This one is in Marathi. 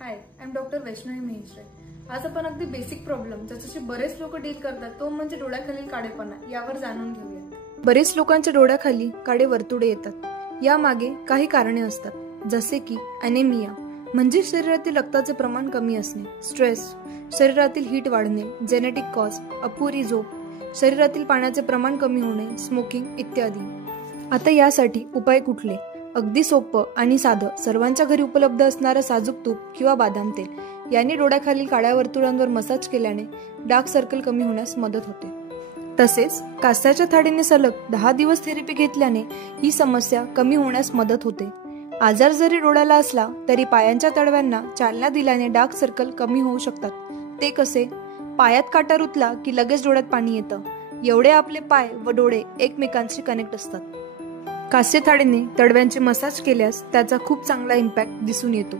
High, I am doctor Vaishnavi Maheshwari. आज आपण अगदी बेसिक प्रॉब्लेम ज्याच्याशी बरेच लोक डील करतात तो म्हणजे डोळ्याखालील काळेपणा यावर जाणून घेऊया. बरेच लोकांच्या डोळ्याखाली काळे वर्तुळे येतात. यामागे काही कारणे असतात, जसे की अॅनेमिया म्हणजे शरीरातील रक्ताचे प्रमाण कमी असणे, स्ट्रेस, शरीरातील हीट वाढणे, जेनेटिक कॉज, अपुरी झोप, शरीरातील पाण्याचे प्रमाण कमी होणे, स्मोकिंग इत्यादी. आता यासाठी उपाय कुठले? अगदी सोपं आणि साधं, सर्वांच्या घरी उपलब्ध असणारं साजूक तूप किंवा बदाम तेल यांनी डोळ्याखालील काळ्या वर्तुळांवर मसाज केल्याने डार्क सर्कल कमी होण्यास मदत होते. तसेच कास्याच्या थाळीने सलग 10 दिवस थेरपी घेतल्याने ही समस्या कमी होण्यास मदत होते. आजार जरी डोळ्याला असला तरी पायांच्या तळव्यांना चालना दिल्याने डार्क सर्कल कमी होऊ शकतात. ते कसे? पायात काटा रुतला की लगेच डोळ्यात पाणी येतं. एवढे आपले पाय व डोळे एकमेकांशी कनेक्ट असतात. कास्य थाळीने तळव्यांची मसाज केल्यास त्याचा खूप चांगला इम्पॅक्ट दिसून येतो.